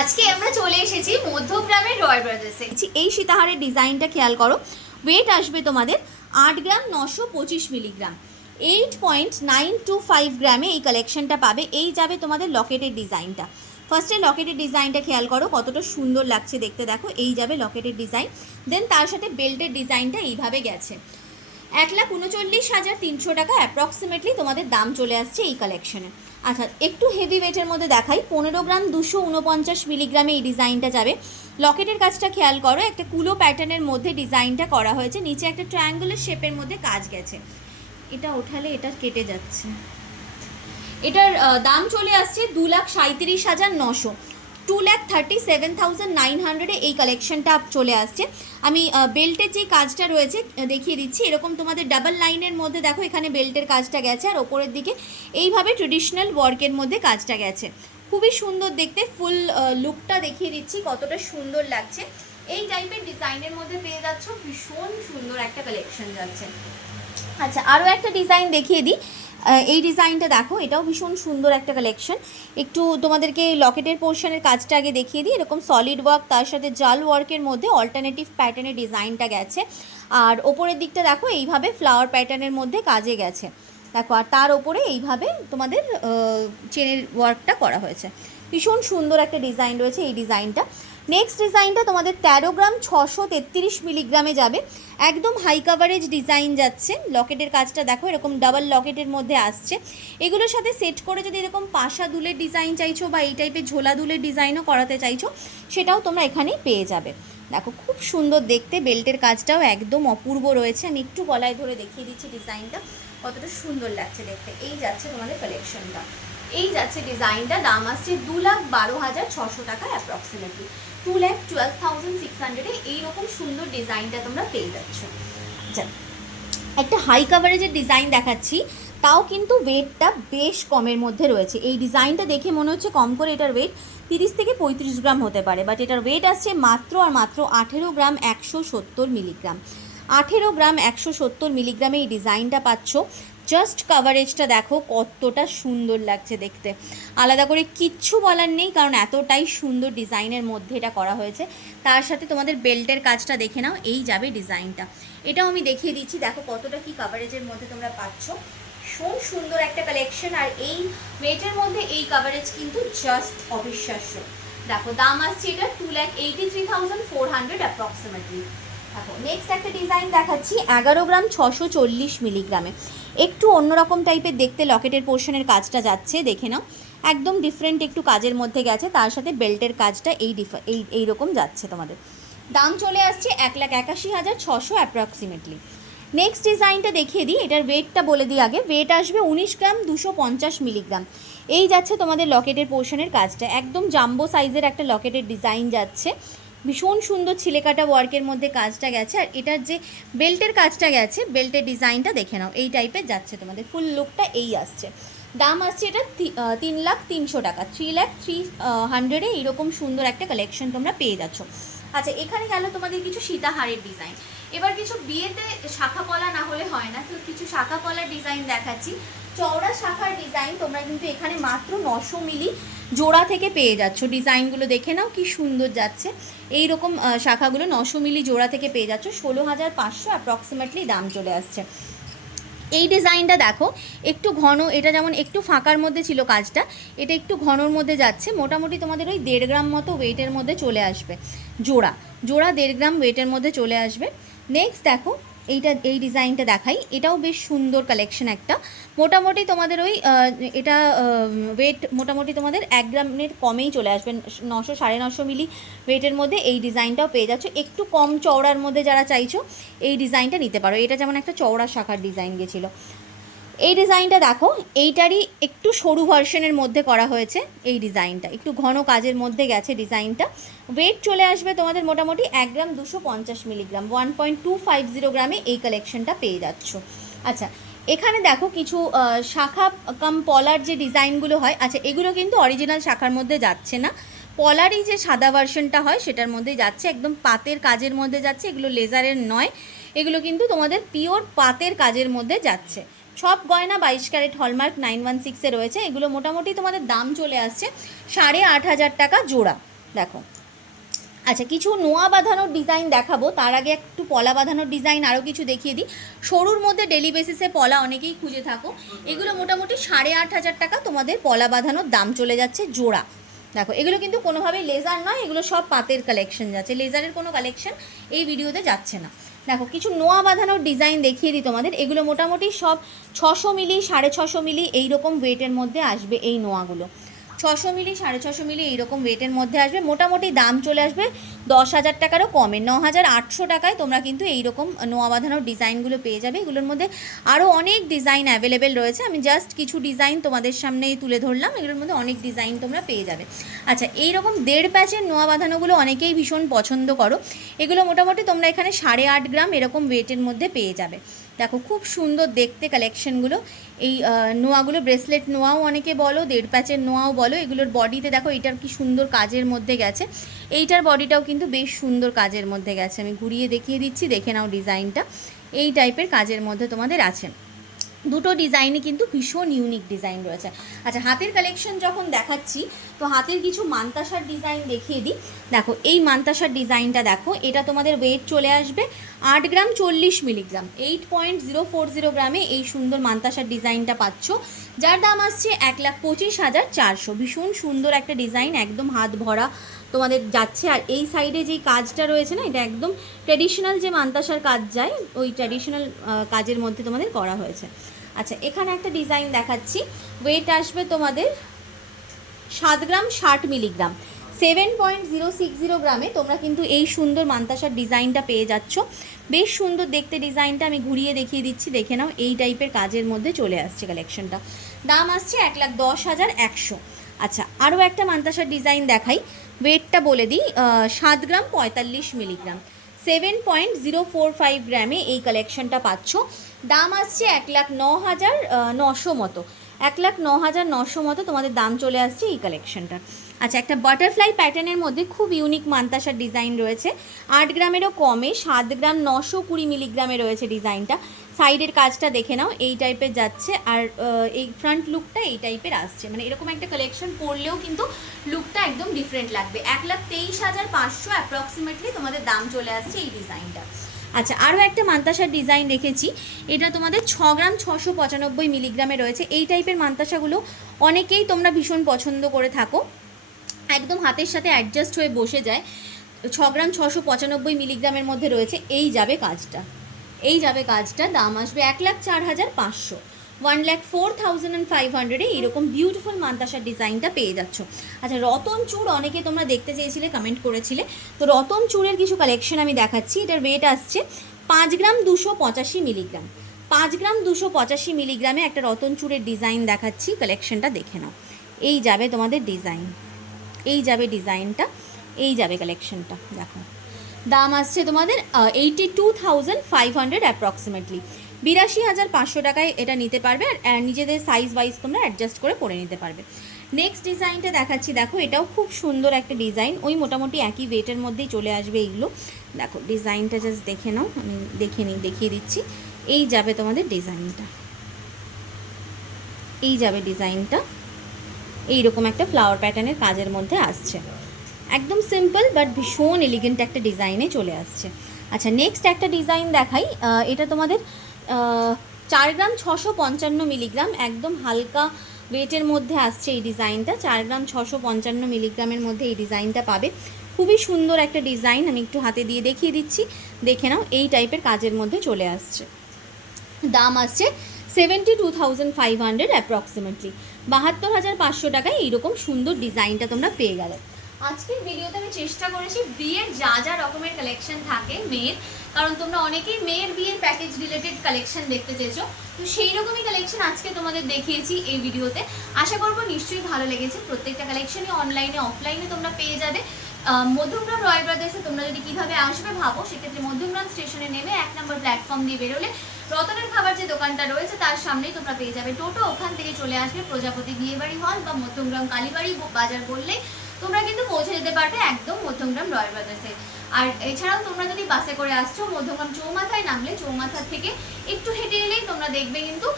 আজকে আমরা চলে এসেছি মধ্যগ্রামের রয় ব্রাদার্সে। এই সীতাহারের ডিজাইনটা খেয়াল করো, ওয়েট আসবে তোমাদের 8 গ্রাম 925 মিলিগ্রাম, 8.925 গ্রামে এই কালেকশনটা পাবে। এই যাবে তোমাদের লকেটের ডিজাইনটা। ফার্স্টে লকেটের ডিজাইনটা খেয়াল করো কতটা সুন্দর লাগছে দেখতে, দেখো এই যাবে লকেটের ডিজাইন। দেন তার সাথে বেল্টের ডিজাইনটা এইভাবে গেছে। 1,39,300 টাকা অ্যাপ্রক্সিমেটলি তোমাদের দাম চলে আসছে এই কালেকশনে। আচ্ছা, একটু হেভি ওয়েটের মধ্যে দেখাই। 15 গ্রাম 249 মিলিগ্রামে এই ডিজাইনটা যাবে। লকেটের কাজটা খেয়াল করো, একটা কুলো প্যাটার্নের মধ্যে ডিজাইনটা করা হয়েছে, নিচে একটা ট্রায়াঙ্গুলার শেপের মধ্যে কাজ গেছে। এটা ওঠালে এটা কেটে যাচ্ছে। এটার দাম চলে আসছে 2,37,900, 2,37,900 এই কালেকশনটা চলে আসছে। আমি বেল্টের যে কাজটা রয়েছে দেখিয়ে দিচ্ছি। এরকম তোমাদের ডাবল লাইনের মধ্যে দেখো এখানে বেল্টের কাজটা গেছে, আর ওপরের দিকে এইভাবে ট্রেডিশনাল ওয়ার্কের মধ্যে কাজটা গেছে। খুবই সুন্দর দেখতে। ফুল লুকটা দেখিয়ে দিচ্ছি কতটা সুন্দর লাগছে। এই টাইপের ডিজাইনের মধ্যে পেয়ে যাচ্ছ, ভীষণ সুন্দর একটা কালেকশন যাচ্ছে। আচ্ছা, আরও একটা ডিজাইন দেখিয়ে দিই। এই ডিজাইনটা দেখো, এটাও ভীষণ সুন্দর একটা কালেকশন। একটু তোমাদেরকে লকেটের পোর্শনের কাজটা আগে দেখিয়ে দিই। এরকম সলিড ওয়ার্ক, তার সাথে জাল ওয়ার্কের মধ্যে অল্টারনেটিভ প্যাটার্নের ডিজাইনটা গেছে। আর ওপরের দিকটা দেখো এইভাবে ফ্লাওয়ার প্যাটার্নের মধ্যে কাজে গেছে দেখো, আর তার ওপরে এইভাবে তোমাদের চেনের ওয়ার্কটা করা হয়েছে। ভীষণ সুন্দর একটা ডিজাইন রয়েছে এই ডিজাইনটা। নেক্সট ডিজাইনটা তোমাদের 13 গ্রাম 633 মিলিগ্রামে যাবে। একদম হাই কাভারেজ ডিজাইন যাচ্ছে। লকেটের কাজটা দেখো এরকম ডাবল লকেটের মধ্যে আসছে। এগুলোর সাথে সেট করে যদি এরকম পাশা দুলের ডিজাইন চাইছো বা এই টাইপের ঝোলা দুলের ডিজাইনও করাতে চাইছো, সেটাও তোমরা এখানেই পেয়ে যাবে। দেখো খুব সুন্দর দেখতে, বেল্টের কাজটাও একদম অপূর্ব রয়েছে। আমি একটু গলায় ধরে দেখিয়ে দিচ্ছি ডিজাইনটা কতটা সুন্দর লাগছে দেখতে। এই যাচ্ছে তোমাদের কালেকশনটা, এই যাচ্ছে ডিজাইনটা। দাম আসছে 2,12,600 টাকা অ্যাপ্রক্সিমেটলি, 2,12,600 এইরকম সুন্দর ডিজাইনটা তোমরা পেয়ে যাচ্ছ। আচ্ছা, একটা হাই কাভারেজের ডিজাইন দেখাচ্ছি, তাও কিন্তু ওয়েটটা বেশ কমের মধ্যে রয়েছে। এই ডিজাইনটা দেখে মনে হচ্ছে কম করে এটার ওয়েট 30 থেকে 35 গ্রাম হতে পারে, বাট এটার ওয়েট আসছে মাত্র আর মাত্র 18 গ্রাম 170 মিলিগ্রাম। 18 গ্রাম 170 মিলিগ্রামে এই ডিজাইনটা পাচ্ছ। জাস্ট কাভারেজটা দেখো কতটা সুন্দর লাগছে দেখতে, আলাদা করে কিচ্ছু বলার নেই, কারণ এতটাই সুন্দর ডিজাইনের মধ্যে এটা করা হয়েছে। তার সাথে তোমাদের বেল্টের কাজটা দেখে নাও, এই যাবে ডিজাইনটা। এটাও আমি দেখিয়ে দিচ্ছি, দেখো কতটা কি কাভারেজের মধ্যে তোমরা পাচ্ছ। ভীষণ সুন্দর একটা কালেকশন, আর এই ওয়েটের মধ্যে এই কাভারেজ কিন্তু জাস্ট অবিশ্বাস্য। দেখো দাম আসছে এটা 2,83,400 অ্যাপ্রক্সিমেটলি। দেখো নেক্সট একটা ডিজাইন দেখাচ্ছি 11 গ্রাম 640 মিলিগ্রামে। একটু অন্যরকম টাইপের দেখতে লকেটের পোর্শনের কাজটা যাচ্ছে, দেখে নাও একদম ডিফারেন্ট একটু কাজের মধ্যে গেছে। তার সাথে বেল্টের কাজটা এইরকম যাচ্ছে তোমাদের। দাম চলে আসছে 1,81,600 অ্যাপ্রক্সিমেটলি। নেক্সট ডিজাইনটা দেখিয়ে দিই, এটার ওয়েটটা বলে দিই আগে। ওয়েট আসবে 19 গ্রাম 250 মিলিগ্রাম। এই যাচ্ছে তোমাদের লকেটের পোর্শনের কাজটা, একদম জাম্বো সাইজের একটা লকেটের ডিজাইন যাচ্ছে। ভীষণ সুন্দর ছিলেকাটা ওয়ার্কের মধ্যে কাজটা গেছে, আর এটার যে বেল্টের কাজটা গেছে, বেল্টের ডিজাইনটা দেখে নাও এই টাইপের যাচ্ছে তোমাদের। ফুল লুকটা এই আসছে। দাম আসছে এটা 3,03,000 টাকা, 3,03,000 এইরকম সুন্দর একটা কালেকশন তোমরা পেয়ে যাচ্ছ। আচ্ছা, এখানে গেল তোমাদের কিছু সীতাহারের ডিজাইন। এবার কিছু বিয়েতে শাখা পলা না হলে হয় না, তো কিছু শাখা পলার ডিজাইন দেখাচ্ছি। চওড়া শাখার ডিজাইন তোমরা কিন্তু এখানে মাত্র 900 মিলি জোড়া থেকে পেয়ে যাচ্ছ। ডিজাইনগুলো দেখে নাও কি সুন্দর যাচ্ছে। এই রকম শাখাগুলো 900 মিলি জোড়া থেকে পেয়ে যাচ্ছ, 16,500 অ্যাপ্রক্সিমেটলি দাম চলে আসছে। এই ডিজাইনটা দেখো একটু ঘন, এটা যেমন একটু ফাঁকার মধ্যে ছিল কাজটা, এটা একটু ঘনর মধ্যে যাচ্ছে। মোটামুটি তোমাদের ওই 1.5 গ্রাম মতো ওয়েটের মধ্যে চলে আসবে। জোড়া 1.5 গ্রাম ওয়েটের মধ্যে চলে আসবে। নেক্সট দেখো এই ডিজাইনটা দেখাই, এটাও বেশ সুন্দর কালেকশন একটা। মোটামুটি তোমাদের ওই এটা ওয়েট মোটামুটি তোমাদের 1 গ্রামের কমেই চলে আসবে, 900 950 মিলি ওয়েটের মধ্যে এই ডিজাইনটাও পেয়ে যাচ্ছ। একটু কম চওড়ার মধ্যে যারা চাইছো এই ডিজাইনটা নিতে পারো। এটা যেমন একটা চওড়া শাখার ডিজাইন গেছিলো। এই ডিজাইনটা দেখো, এইটারই একটু সরু ভার্সনের মধ্যে করা হয়েছে। এই ডিজাইনটা একটু ঘন কাজের মধ্যে গেছে ডিজাইনটা। ওয়েট চলে আসবে তোমাদের মোটামুটি 1 গ্রাম 250 মিলিগ্রাম, 1.250 গ্রামে এই কালেকশনটা পেয়ে যাচ্ছ। আচ্ছা, এখানে দেখো কিছু শাখা কাম পলার যে ডিজাইনগুলো হয়, আচ্ছা এগুলো কিন্তু অরিজিনাল শাখার মধ্যে যাচ্ছে না, পলারই যে সাদা ভার্সনটা হয় সেটার মধ্যেই যাচ্ছে, একদম পাতের কাজের মধ্যে যাচ্ছে। এগুলো লেজারের নয়, এগুলো কিন্তু তোমাদের পিওর পাতের কাজের মধ্যে যাচ্ছে। সব গয়না 22 ক্যারেট হলমার্ক 916-এ রয়েছে। এগুলো মোটামুটি তোমাদের দাম চলে আসছে 8,500 টাকা জোড়া। দেখো। আচ্ছা, কিছু নোয়া বাঁধানোর ডিজাইন দেখাবো, তার আগে একটু পলা বাঁধানোর ডিজাইন আরও কিছু দেখিয়ে দিই। সরুর মধ্যে ডেলি বেসিসে পলা অনেকেই খুঁজে থাকো, এগুলো মোটামুটি 8,500 টাকা তোমাদের পলা বাঁধানোর দাম চলে যাচ্ছে জোড়া। দেখো, এগুলো কিন্তু কোনোভাবেই লেজার নয়, এগুলো সব পাতের কালেকশন যাচ্ছে, লেজারের কোনো কালেকশন এই ভিডিওতে যাচ্ছে না। দেখো, কিছু নোয়া বাঁধানোর ডিজাইন দেখিয়ে দিই তোমাদের। এগুলো মোটামুটি সব 600 মিলি 650 মিলি এইরকম ওয়েটের মধ্যে আসবে এই নোয়াগুলো। 600 মিলি 650 মিলি এইরকম ওয়েটের মধ্যে আসবে, মোটামুটি দাম চলে আসবে 10,000 টাকারও কমে, 9,800 টাকায় তোমরা কিন্তু এইরকম নোয়া বাঁধানোর ডিজাইনগুলো পেয়ে যাবে। এগুলোর মধ্যে আরও অনেক ডিজাইন অ্যাভেলেবেল রয়েছে, আমি জাস্ট কিছু ডিজাইন তোমাদের সামনেই তুলে ধরলাম, এগুলোর মধ্যে অনেক ডিজাইন তোমরা পেয়ে যাবে। আচ্ছা, এইরকম 1.5 প্যাচের নোয়া বাঁধানোগুলো অনেকেই ভীষণ পছন্দ করো, এগুলো মোটামুটি তোমরা এখানে 8.5 গ্রাম এরকম ওয়েটের মধ্যে পেয়ে যাবে। দেখো, খুব সুন্দর দেখতে কালেকশনগুলো। এই নোয়াগুলো ব্রেসলেট নোয়াও অনেকে বলো, 1.5 প্যাচের নোয়াও বলো। এগুলোর বডিতে দেখো, এটার কি সুন্দর কাজের মধ্যে গেছে, এইটার বডিটাও কিন্তু বেশ সুন্দর কাজের মধ্যে গেছে, আমি ঘুরিয়ে দেখিয়ে দিচ্ছি, দেখে নাও ডিজাইনটা। এই টাইপের কাজের মধ্যে তোমাদের আছে, দুটো ডিজাইনই কিন্তু ভীষণ ইউনিক ডিজাইন রয়েছে। আচ্ছা, হাতের কালেকশন যখন দেখাচ্ছি, তো হাতের কিছু মান্তাসার ডিজাইন দেখিয়ে দিই। দেখো, এই মান্তাসার ডিজাইনটা দেখো, এটা তোমাদের ওয়েট চলে আসবে 8 গ্রাম 40 মিলিগ্রাম, 8.040 গ্রামে এই সুন্দর মান্তাসার ডিজাইনটা পাচ্ছ, যার দাম আসছে 1,25,400। ভীষণ সুন্দর একটা ডিজাইন, একদম হাত ভরা তোমাদের যাচ্ছে। আর এই সাইডে যেই কাজটা রয়েছে না, এটা একদম ট্র্যাডিশনাল যে মান্তাসার কাজ যায়, ওই ট্র্যাডিশনাল কাজের মধ্যে তোমাদের করা হয়েছে। আচ্ছা, এখানে একটা ডিজাইন দেখাচ্ছি, ওয়েট আসবে তোমাদের 7 গ্রাম 60 মিলিগ্রাম, 7.060 গ্রামে তোমরা কিন্তু এই সুন্দর মান্তাসার ডিজাইনটা পেয়ে যাচ্ছ। বেশ সুন্দর দেখতে ডিজাইনটা, আমি ঘুরিয়ে দেখিয়ে দিচ্ছি, দেখে নাও। এই টাইপের কাজের মধ্যে চলে আসছে কালেকশনটা, দাম আসছে 1,10,100। আচ্ছা, আরও একটা মান্তাসার ডিজাইন দেখাই, ওয়েটটা বলে দিই, 7 গ্রাম 45 মিলিগ্রাম, 7.045 গ্রামে এই কালেকশনটা পাচ্ছ, দাম আসছে 1,09,900 মতো, 1,09,900 মতো তোমাদের দাম চলে আসছে এই কালেকশনটার। আচ্ছা, একটা বাটারফ্লাই প্যাটার্নের মধ্যে খুব ইউনিক মান্তাসার ডিজাইন রয়েছে, 8 গ্রামেরও কমে, 7 গ্রাম 920 মিলিগ্রামে রয়েছে ডিজাইনটা। সাইডের কাজটা দেখে নাও, এই টাইপের যাচ্ছে, আর এই ফ্রন্ট লুকটা এই টাইপের আসছে, মানে এরকম একটা কালেকশন পরলেও কিন্তু লুকটা একদম ডিফারেন্ট লাগবে। 1,23,500 অ্যাপ্রক্সিমেটলি তোমাদের দাম চলে আসছে এই ডিজাইনটা। আচ্ছা, আরও একটা মান্তাসার ডিজাইন রেখেছি, এটা তোমাদের 6 গ্রাম 695 মিলিগ্রামে রয়েছে। এই টাইপের মান্তাসাগুলো অনেকেই তোমরা ভীষণ পছন্দ করে থাকো, একদম হাতের সাথে অ্যাডজাস্ট হয়ে বসে যায়। 6 গ্রাম 695 মিলিগ্রামের মধ্যে রয়েছে, এই যাবে কাজটা, এই যাবে কাজটা, দাম আসবে 1,04,500, 1,04,500 এইরকম বিউটিফুল মান্তাসার ডিজাইনটা পেয়ে যাচ্ছ। আচ্ছা, রতন চূড় অনেকে তোমরা দেখতে চেয়েছিলে, কমেন্ট করেছিলে, তো রতন চূড়ের কিছু কালেকশন আমি দেখাচ্ছি। এটার ওয়েট আসছে 5 গ্রাম 285 মিলিগ্রাম, 5 গ্রাম 285 মিলিগ্রামে একটা রতন চূড়ের ডিজাইন দেখাচ্ছি, কালেকশনটা দেখে নাও। এই যাবে তোমাদের ডিজাইন, এই যাবে ডিজাইনটা, এই যাবে কালেকশনটা। দেখো, দাম আসছে তোমাদের 82,500 অ্যাপ্রক্সিমেটলি, 82,500 টাকায় এটা নিতে পারবে, আর নিজেদের সাইজ ওয়াইজ তোমরা অ্যাডজাস্ট করে পরে নিতে পারবে। নেক্সট ডিজাইনটা দেখাচ্ছি, দেখো, এটাও খুব সুন্দর একটা ডিজাইন, ওই মোটামুটি একই ওয়েটের মধ্যেই চলে আসবে এইগুলো। দেখো, ডিজাইনটা জাস্ট দেখে নাও, আমি দেখিয়ে দিচ্ছি। এই যাবে তোমাদের ডিজাইনটা, এই যাবে ডিজাইনটা, এইরকম একটা ফ্লাওয়ার প্যাটার্নের কাজের মধ্যে আসছে, একদম সিম্পল বাট ভীষণ এলিগেন্ট একটা ডিজাইনে চলে আসছে। আচ্ছা, নেক্সট একটা ডিজাইন দেখাই, এটা তোমাদের 4 গ্রাম 655 মিলিগ্রাম, একদম হালকা ওয়েটের মধ্যে আসছে এই ডিজাইনটা, 4 গ্রাম 655 মিলিগ্রামের মধ্যে এই ডিজাইনটা পাবে। খুবই সুন্দর একটা ডিজাইন, আমি একটু হাতে দিয়ে দেখিয়ে দিচ্ছি, দেখে নাও। এই টাইপের কাজের মধ্যে চলে আসছে, দাম আসছে 72,500 অ্যাপ্রক্সিমেটলি, 72,500 টাকায় এইরকম সুন্দর ডিজাইনটা তোমরা পেয়ে গেলে। আজকের ভিডিওতে আমি চেষ্টা করেছি বিয়ের যা যা রকমের কালেকশন থাকে মেয়ের, কারণ তোমরা অনেকেই মেয়ের বিয়ের প্যাকেজ রিলেটেড কালেকশন দেখতে চেয়েছো, তো সেই রকমই কালেকশন আজকে তোমাদের দেখিয়েছি এই ভিডিওতে। আশা করবো নিশ্চয়ই ভালো লেগেছে। প্রত্যেকটা কালেকশনই অনলাইনে অফলাইনে তোমরা পেয়ে যাবে। মধ্যমগ্রাম রয় ব্রাদার্সে তোমরা যদি কীভাবে আসবে ভাবো, সেক্ষেত্রে মধ্যমগ্রাম স্টেশনে নেমে 1 নম্বর প্ল্যাটফর্ম দিয়ে বেরোলে রতনের খাবার যে দোকানটা রয়েছে তার সামনেই তোমরা পেয়ে যাবে টোটো, ওখান থেকে চলে আসবে প্রজাপতি বিয়েবাড়ি হল বা মধ্যমগ্রাম কালীবাড়ি বাজার বললেই তোমরা কিন্তু পৌঁছে যেতে পারবে একদম মধ্যমগ্রাম রয় ব্রাদার্সে। আর এছাড়াও তোমরা যদি বাসে করে আসছো মধ্যমগ্রাম চৌমাথায় নামলে চৌমাথার থেকে একটু হেঁটে এলেই তোমরা দেখবে কিন্তু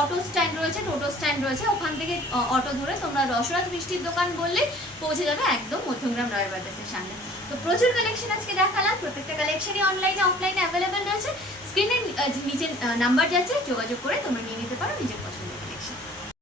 অটো স্ট্যান্ড রয়েছে, টোটো স্ট্যান্ড রয়েছে, ওখান থেকে অটো ধরে তোমরা রসরাজ মিষ্টির দোকান বললে পৌঁছে যাবে একদম মধ্যমগ্রাম রয়্যাল ব্রাদার্সের সামনে। তো প্রচুর কালেকশন আজকে দেখালাম, প্রত্যেকটা কালেকশনই অনলাইনে অফলাইনে অ্যাভেলেবেল রয়েছে। স্ক্রিনের নিচে নাম্বার যাচ্ছে, যোগাযোগ করে তোমরা নিয়ে নিতে পারো নিজের পছন্দের কালেকশন।